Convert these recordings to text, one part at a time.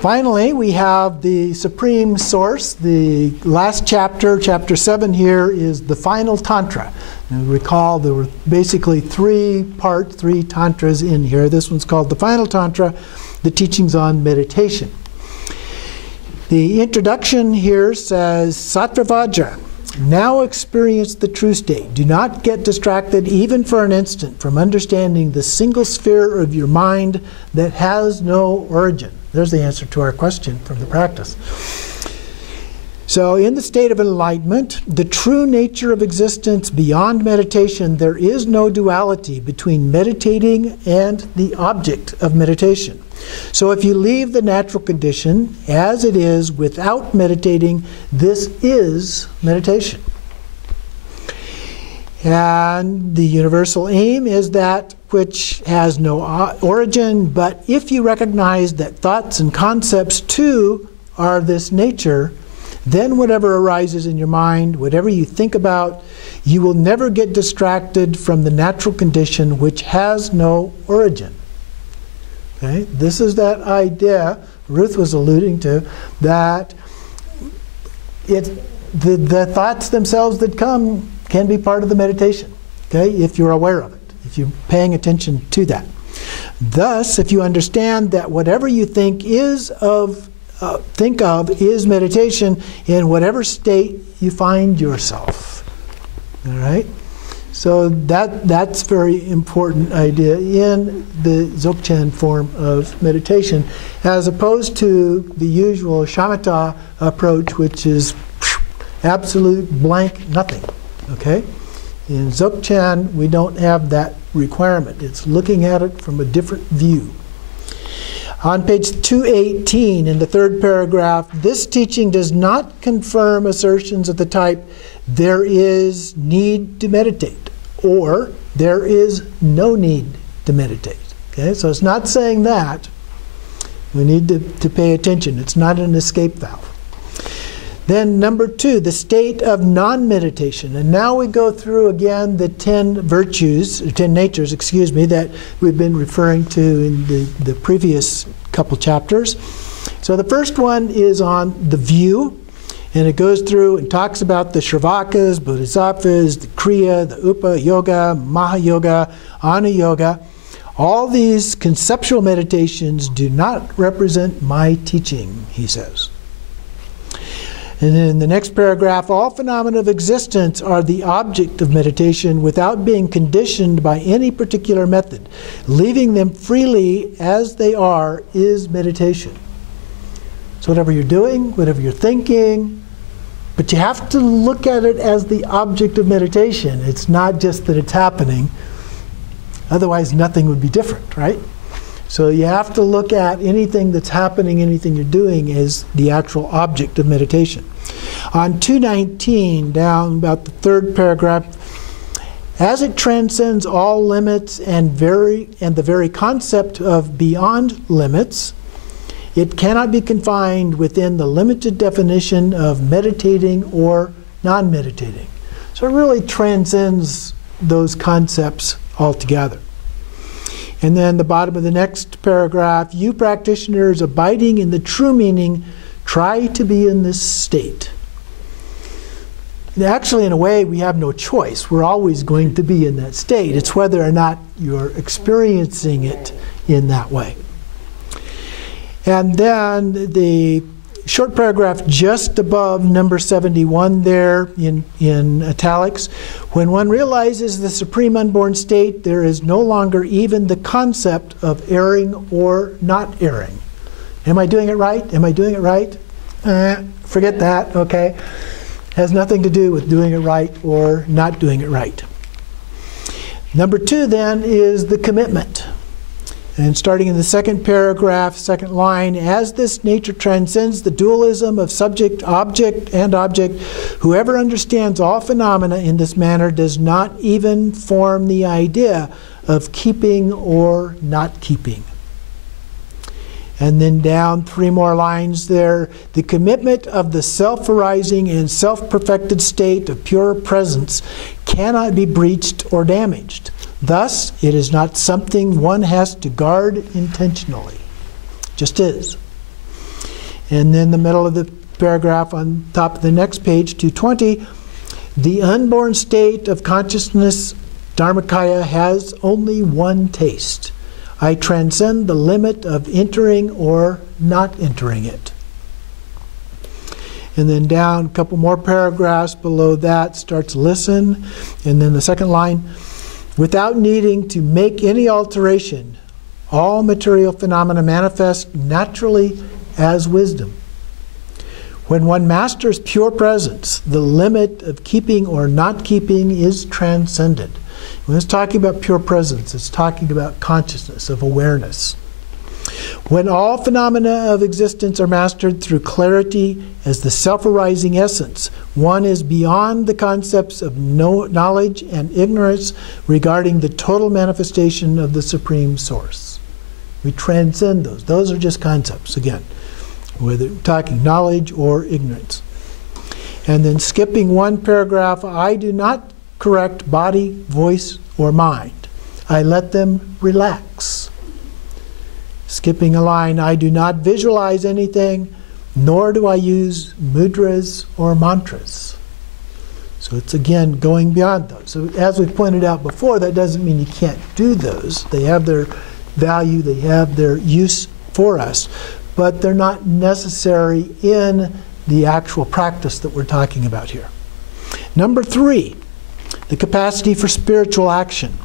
Finally, we have the supreme source. The last chapter, chapter 7 here, is the final Tantra. And recall there were basically three Tantras in here. This one's called the final Tantra, the teachings on meditation. The introduction here says, Sattvavajra, now experience the true state. Do not get distracted even for an instant from understanding the single sphere of your mind that has no origin. There's the answer to our question from the practice. So in the state of enlightenment, the true nature of existence beyond meditation, there is no duality between meditating and the object of meditation. So if you leave the natural condition as it is without meditating, this is meditation. And the universal aim is that which has no origin, but if you recognize that thoughts and concepts too are this nature, then whatever arises in your mind, whatever you think about, you will never get distracted from the natural condition which has no origin. Okay? This is that idea Ruth was alluding to, that the thoughts themselves that come can be part of the meditation, okay, if you're aware of it, if you're paying attention to that. Thus, if you understand that whatever you think of is meditation in whatever state you find yourself. All right? So that's very important idea in the Dzogchen form of meditation, as opposed to the usual shamatha approach, which is absolute blank nothing. Okay? In Dzogchen, we don't have that requirement. It's looking at it from a different view. On page 218, in the third paragraph, this teaching does not confirm assertions of the type, there is need to meditate, or there is no need to meditate. Okay, so it's not saying that. We need to pay attention. It's not an escape valve. Then number 2, the state of non-meditation. And now we go through again the 10 virtues, or 10 natures, excuse me, that we've been referring to in the previous couple chapters. So the first one is on the view, and it goes through and talks about the Shravakas, Bodhisattvas, the Kriya, the Upa Yoga, Mahayoga, Ana Yoga. All these conceptual meditations do not represent my teaching, he says. And then in the next paragraph, all phenomena of existence are the object of meditation without being conditioned by any particular method. Leaving them freely as they are is meditation. So whatever you're doing, whatever you're thinking, but you have to look at it as the object of meditation. It's not just that it's happening. Otherwise, nothing would be different, right? So you have to look at anything that's happening, anything you're doing, as the actual object of meditation. On 219, down about the third paragraph, as it transcends all limits and the very concept of beyond limits, it cannot be confined within the limited definition of meditating or non-meditating. So it really transcends those concepts altogether. And then the bottom of the next paragraph, you practitioners abiding in the true meaning, try to be in this state. Actually, in a way, we have no choice. We're always going to be in that state. It's whether or not you're experiencing it in that way. And then the short paragraph just above number 71 there in italics, when one realizes the supreme unborn state, there is no longer even the concept of erring or not erring. Am I doing it right? Am I doing it right? Forget that, okay? Has nothing to do with doing it right or not doing it right. Number 2 then is the commitment. And starting in the second paragraph, second line, as this nature transcends the dualism of subject, object, and object, whoever understands all phenomena in this manner does not even form the idea of keeping or not keeping. And then down 3 more lines there, the commitment of the self-arising and self-perfected state of pure presence cannot be breached or damaged. Thus, it is not something one has to guard intentionally. Just is. And then the middle of the paragraph on top of the next page, 220, the unborn state of consciousness, Dharmakaya, has only one taste. I transcend the limit of entering or not entering it. And then down a couple more paragraphs below that starts listen. And then the second line, without needing to make any alteration, all material phenomena manifest naturally as wisdom. When one masters pure presence, the limit of keeping or not keeping is transcended. When it's talking about pure presence, it's talking about consciousness, of awareness. When all phenomena of existence are mastered through clarity as the self-arising essence, one is beyond the concepts of knowledge and ignorance regarding the total manifestation of the Supreme Source. We transcend those. Those are just concepts, again, whether we're talking knowledge or ignorance. And then skipping one paragraph, I do not correct body, voice, or mind. I let them relax. Skipping a line, I do not visualize anything, nor do I use mudras or mantras. So it's again going beyond those. So as we pointed out before, that doesn't mean you can't do those. They have their value, they have their use for us, but they're not necessary in the actual practice that we're talking about here. Number 3, the capacity for spiritual action.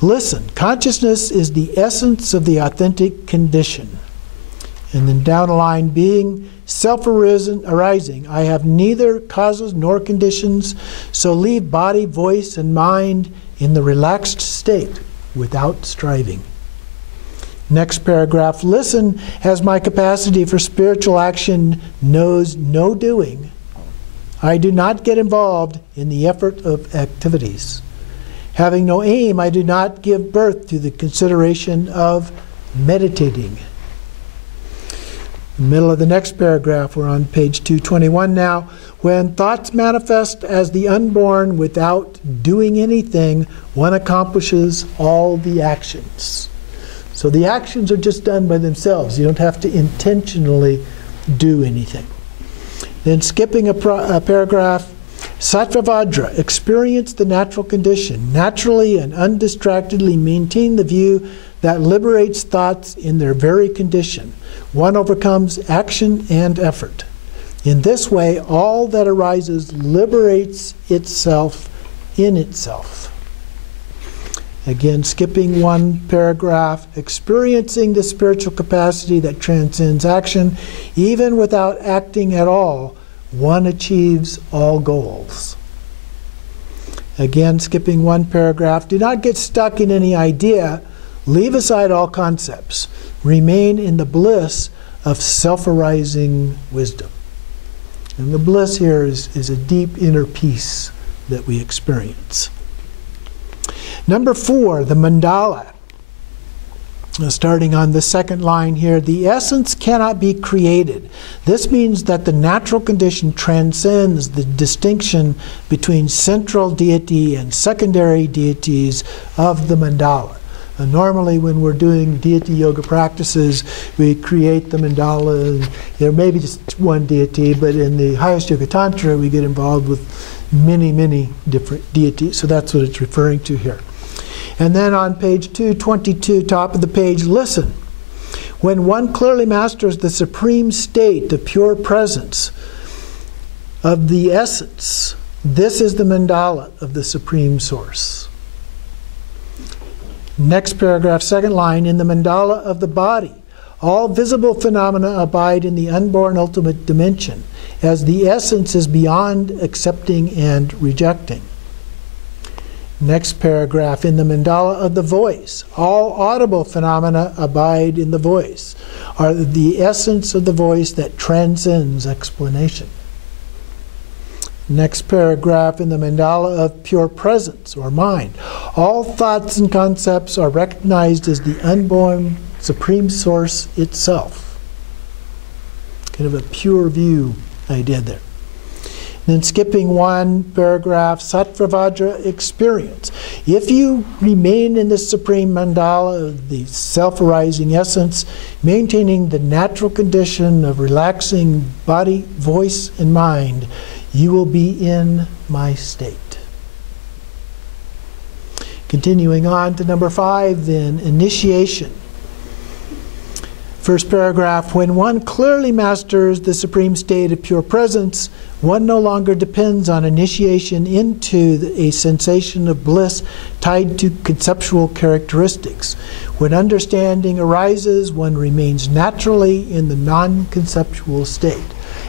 Listen, consciousness is the essence of the authentic condition. And then down the line, being self-arising, I have neither causes nor conditions, so leave body, voice, and mind in the relaxed state without striving. Next paragraph, listen, as my capacity for spiritual action knows no doing. I do not get involved in the effort of activities. Having no aim, I do not give birth to the consideration of meditating. In the middle of the next paragraph, we're on page 221 now. When thoughts manifest as the unborn without doing anything, one accomplishes all the actions. So the actions are just done by themselves. You don't have to intentionally do anything. Then skipping a paragraph, Sattvavajra, experience the natural condition, naturally and undistractedly maintain the view that liberates thoughts in their very condition. One overcomes action and effort. In this way, all that arises liberates itself in itself. Again, skipping one paragraph, experiencing the spiritual capacity that transcends action, even without acting at all, one achieves all goals. Again, skipping one paragraph, do not get stuck in any idea, leave aside all concepts, remain in the bliss of self-arising wisdom. And the bliss here is a deep inner peace that we experience. Number 4, the mandala. Starting on the second line here, the essence cannot be created. This means that the natural condition transcends the distinction between central deity and secondary deities of the mandala. And normally when we're doing deity yoga practices, we create the mandala. There may be just one deity, but in the highest yoga tantra, we get involved with many, many different deities. So that's what it's referring to here. And then on page 222, top of the page, listen. When one clearly masters the supreme state of pure presence of the essence, this is the mandala of the Supreme Source. Next paragraph, second line, in the mandala of the body, all visible phenomena abide in the unborn ultimate dimension, as the essence is beyond accepting and rejecting. Next paragraph, in the mandala of the voice, all audible phenomena abide in the voice, are the essence of the voice that transcends explanation. Next paragraph, in the mandala of pure presence or mind, all thoughts and concepts are recognized as the unborn Supreme Source itself. Kind of a pure view idea there. Then skipping one paragraph, Sattva-Vajra experience. If you remain in the supreme mandala of the self-arising essence, maintaining the natural condition of relaxing body, voice, and mind, you will be in my state. Continuing on to number 5 then, initiation. First paragraph, when one clearly masters the supreme state of pure presence, one no longer depends on initiation into a sensation of bliss tied to conceptual characteristics. When understanding arises, one remains naturally in the non-conceptual state.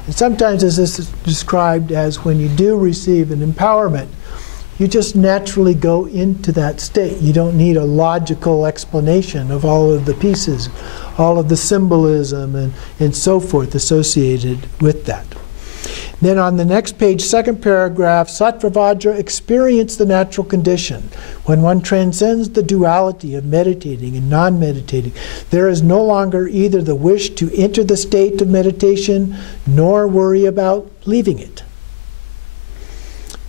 And sometimes this is described as when you do receive an empowerment, you just naturally go into that state. You don't need a logical explanation of all of the pieces, all of the symbolism and so forth associated with that. Then on the next page, second paragraph, Sattva-Vajra experience the natural condition. When one transcends the duality of meditating and non-meditating, there is no longer either the wish to enter the state of meditation nor worry about leaving it.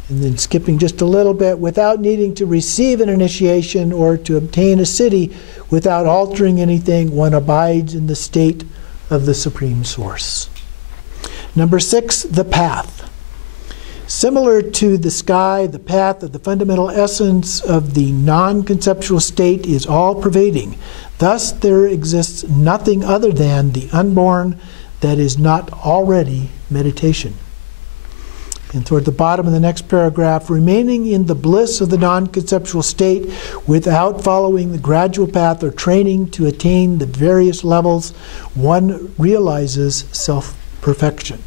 And then skipping just a little bit, without needing to receive an initiation or to obtain a siddhi, without altering anything, one abides in the state of the Supreme Source. Number 6, the path. Similar to the sky, the path of the fundamental essence of the non-conceptual state is all-pervading. Thus, there exists nothing other than the unborn that is not already meditation. And toward the bottom of the next paragraph, remaining in the bliss of the non-conceptual state without following the gradual path or training to attain the various levels, one realizes self-perfection.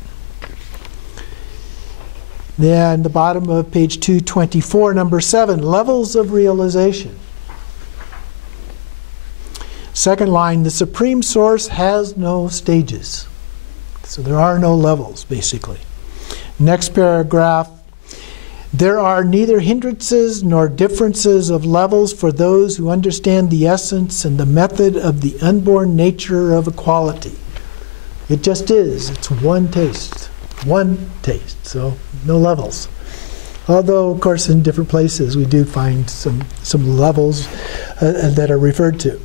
Then the bottom of page 224, number 7, levels of realization. Second line, the Supreme Source has no stages. So there are no levels, basically. Next paragraph, there are neither hindrances nor differences of levels for those who understand the essence and the method of the unborn nature of equality. It just is. It's one taste, so no levels. Although, of course, in different places we do find some levels that are referred to.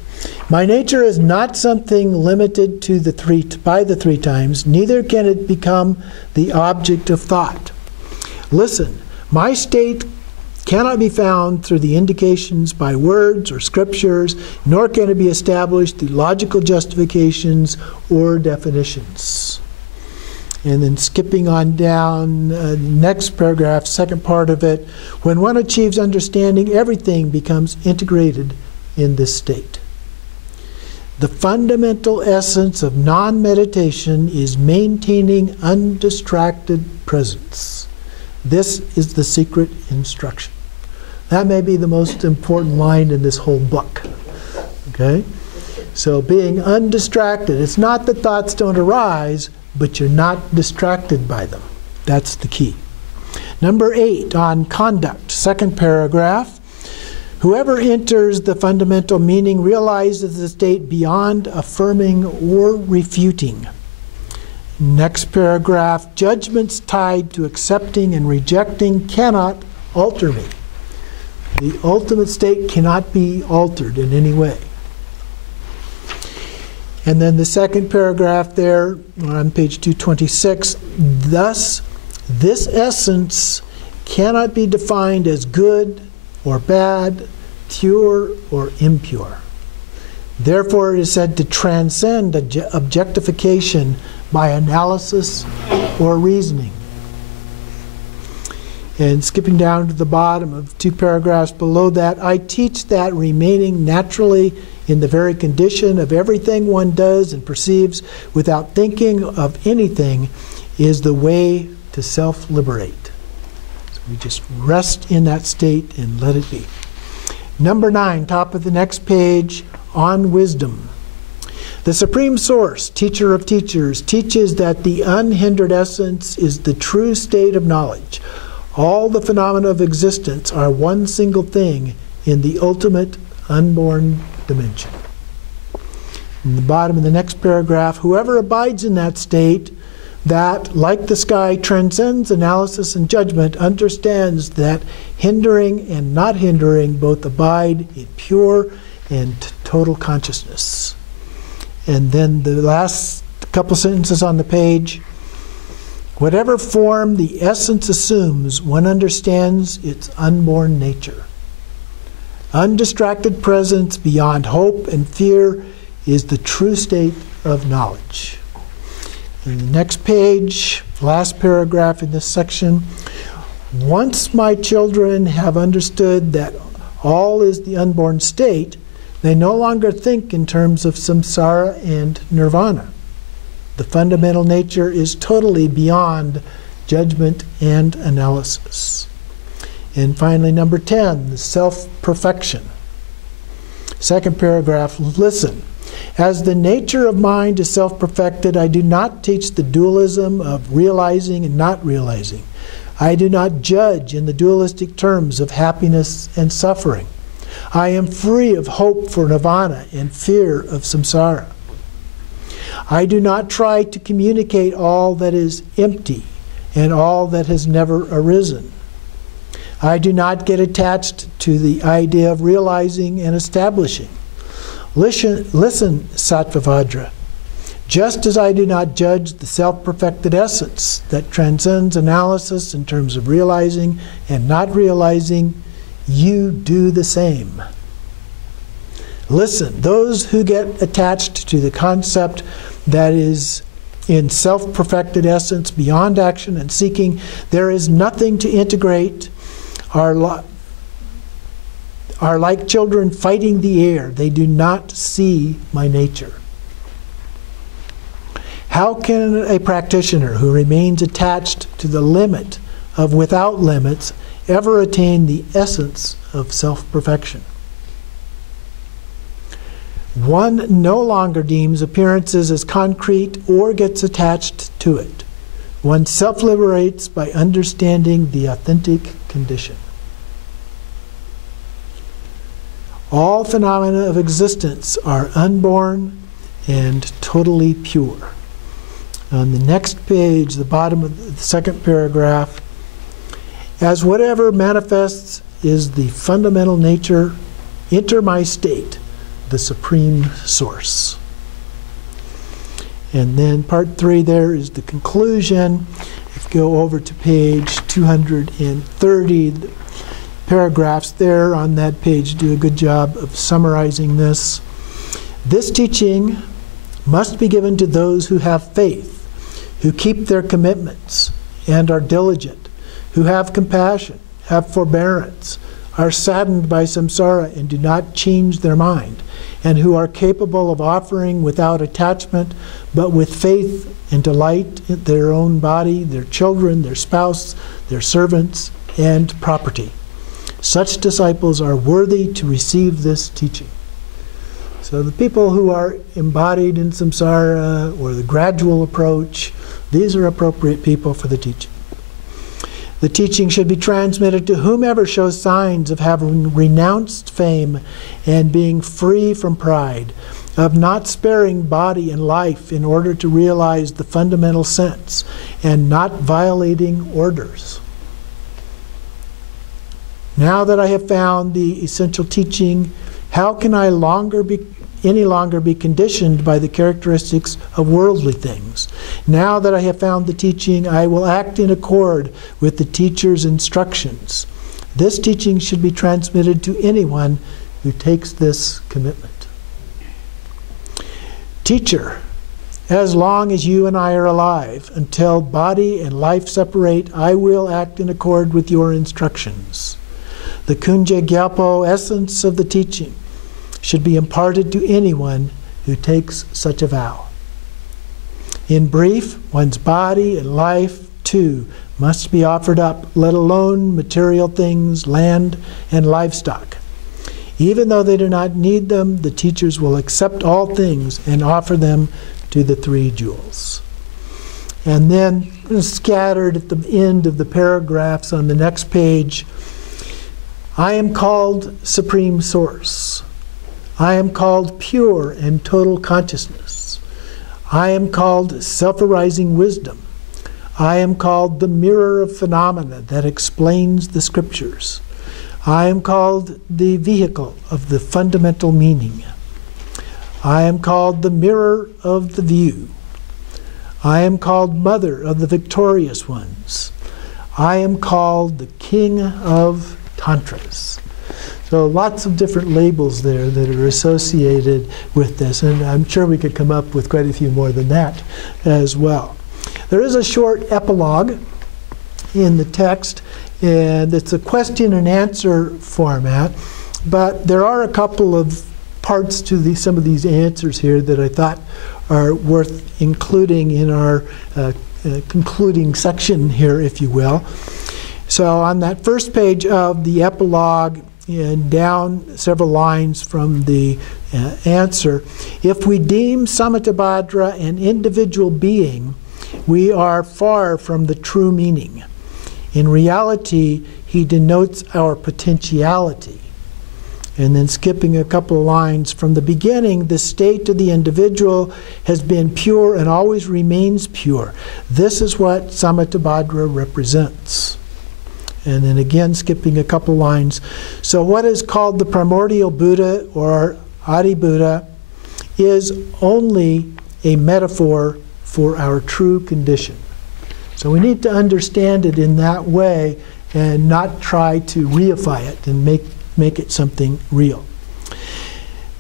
My nature is not something limited to by the three times, neither can it become the object of thought. Listen, my state cannot be found through the indications by words or scriptures, nor can it be established through logical justifications or definitions. And then skipping on down, next paragraph, second part of it, when one achieves understanding, everything becomes integrated in this state. The fundamental essence of non-meditation is maintaining undistracted presence. This is the secret instruction. That may be the most important line in this whole book. Okay? So being undistracted, it's not that thoughts don't arise, but you're not distracted by them. That's the key. Number 8, on conduct, second paragraph. Whoever enters the fundamental meaning realizes the state beyond affirming or refuting. Next paragraph, judgments tied to accepting and rejecting cannot alter me. The ultimate state cannot be altered in any way. And then the second paragraph there on page 226, thus this essence cannot be defined as good or bad, pure or impure. Therefore, it is said to transcend objectification by analysis or reasoning. And skipping down to the bottom of 2 paragraphs below that, I teach that remaining naturally in the very condition of everything one does and perceives without thinking of anything is the way to self-liberate. So we just rest in that state and let it be. Number 9, top of the next page, on wisdom. The Supreme Source, teacher of teachers, teaches that the unhindered essence is the true state of knowledge. All the phenomena of existence are one single thing in the ultimate unborn dimension. In the bottom of the next paragraph, whoever abides in that state that, like the sky, transcends analysis and judgment, understands that hindering and not hindering both abide in pure and total consciousness. And then the last couple sentences on the page. Whatever form the essence assumes, one understands its unborn nature. Undistracted presence beyond hope and fear is the true state of knowledge. In the next page, last paragraph in this section, once my children have understood that all is the unborn state, they no longer think in terms of samsara and nirvana. The fundamental nature is totally beyond judgment and analysis. And finally, number 10, the self-perfection. Second paragraph, listen. As the nature of mind is self-perfected, I do not teach the dualism of realizing and not realizing. I do not judge in the dualistic terms of happiness and suffering. I am free of hope for nirvana and fear of samsara. I do not try to communicate all that is empty and all that has never arisen. I do not get attached to the idea of realizing and establishing. Listen, Sattvavajra. Just as I do not judge the self-perfected essence that transcends analysis in terms of realizing and not realizing, you do the same. Listen, those who get attached to the concept that is in self-perfected essence beyond action and seeking, there is nothing to integrate, are like children fighting the air. They do not see my nature. How can a practitioner who remains attached to the limit of without limits ever attain the essence of self-perfection? One no longer deems appearances as concrete or gets attached to it. One self-liberates by understanding the authentic condition. All phenomena of existence are unborn and totally pure. On the next page, the bottom of the second paragraph, as whatever manifests is the fundamental nature, enter my state, the supreme source. And then part 3 there is the conclusion. If you go over to page 230, the paragraphs there on that page do a good job of summarizing this. This teaching must be given to those who have faith, who keep their commitments and are diligent, who have compassion, have forbearance, are saddened by samsara and do not change their mind, and who are capable of offering without attachment, but with faith and delight in their own body, their children, their spouse, their servants, and property. Such disciples are worthy to receive this teaching. So the people who are embodied in samsara or the gradual approach, these are appropriate people for the teaching. The teaching should be transmitted to whomever shows signs of having renounced fame and being free from pride, of not sparing body and life in order to realize the fundamental sense, and not violating orders. Now that I have found the essential teaching, how can I any longer be conditioned by the characteristics of worldly things? Now that I have found the teaching, I will act in accord with the teacher's instructions. This teaching should be transmitted to anyone who takes this commitment. Teacher, as long as you and I are alive, until body and life separate, I will act in accord with your instructions. The Kunjed Gyalpo essence of the teaching should be imparted to anyone who takes such a vow. In brief, one's body and life, too, must be offered up, let alone material things, land, and livestock. Even though they do not need them, the teachers will accept all things and offer them to the 3 jewels. And then, scattered at the end of the paragraphs on the next page, I am called Supreme Source. I am called pure and total consciousness. I am called self-arising wisdom. I am called the mirror of phenomena that explains the scriptures. I am called the vehicle of the fundamental meaning. I am called the mirror of the view. I am called mother of the victorious ones. I am called the king of tantras. So lots of different labels there that are associated with this, and I'm sure we could come up with quite a few more than that as well. There is a short epilogue in the text, and it's a question and answer format, but there are a couple of parts to some of these answers here that I thought are worth including in our concluding section here, if you will. So on that first page of the epilogue, and down several lines from the answer, if we deem Samattabhadra an individual being, we are far from the true meaning. In reality, he denotes our potentiality. And then skipping a couple of lines from the beginning, the state of the individual has been pure and always remains pure. This is what Samattabhadra represents. And then again, skipping a couple lines. So what is called the primordial Buddha or Adi Buddha is only a metaphor for our true condition. So we need to understand it in that way and not try to reify it and make it something real.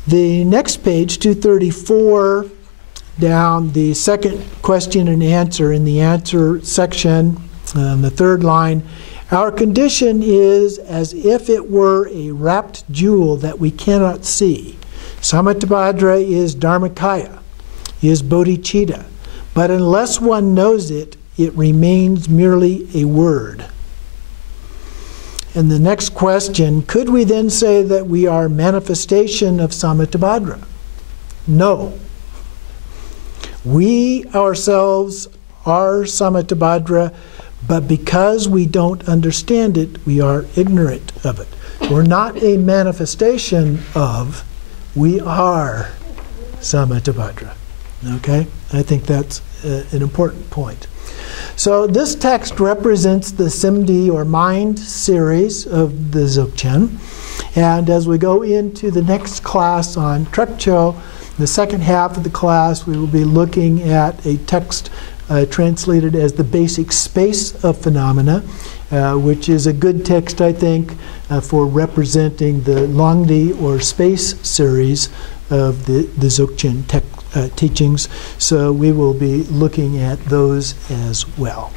The next page, 234, down the second question and answer in the answer section, the third line, our condition is as if it were a wrapped jewel that we cannot see. Samattabhadra is Dharmakaya, is bodhicitta, but unless one knows it, it remains merely a word. And the next question, could we then say that we are manifestation of Samattabhadra? No. We ourselves are Samattabhadra, but because we don't understand it, we are ignorant of it. We're not a manifestation of, we are Samattabhadra. Okay? I think that's an important point. So this text represents the Simdi or mind series of the Dzogchen. And as we go into the next class on Trekcho, the second half of the class, we will be looking at a text translated as the basic space of phenomena, which is a good text, I think, for representing the Longdi or space series of the Dzogchen teachings. So we will be looking at those as well.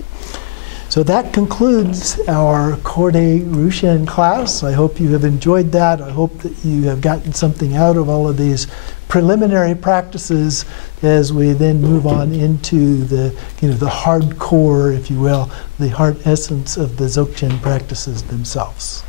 So that concludes our Khorde Rushen class. I hope you have enjoyed that. I hope that you have gotten something out of all of these preliminary practices as we then move on into the, the hardcore, if you will, the heart essence of the Dzogchen practices themselves.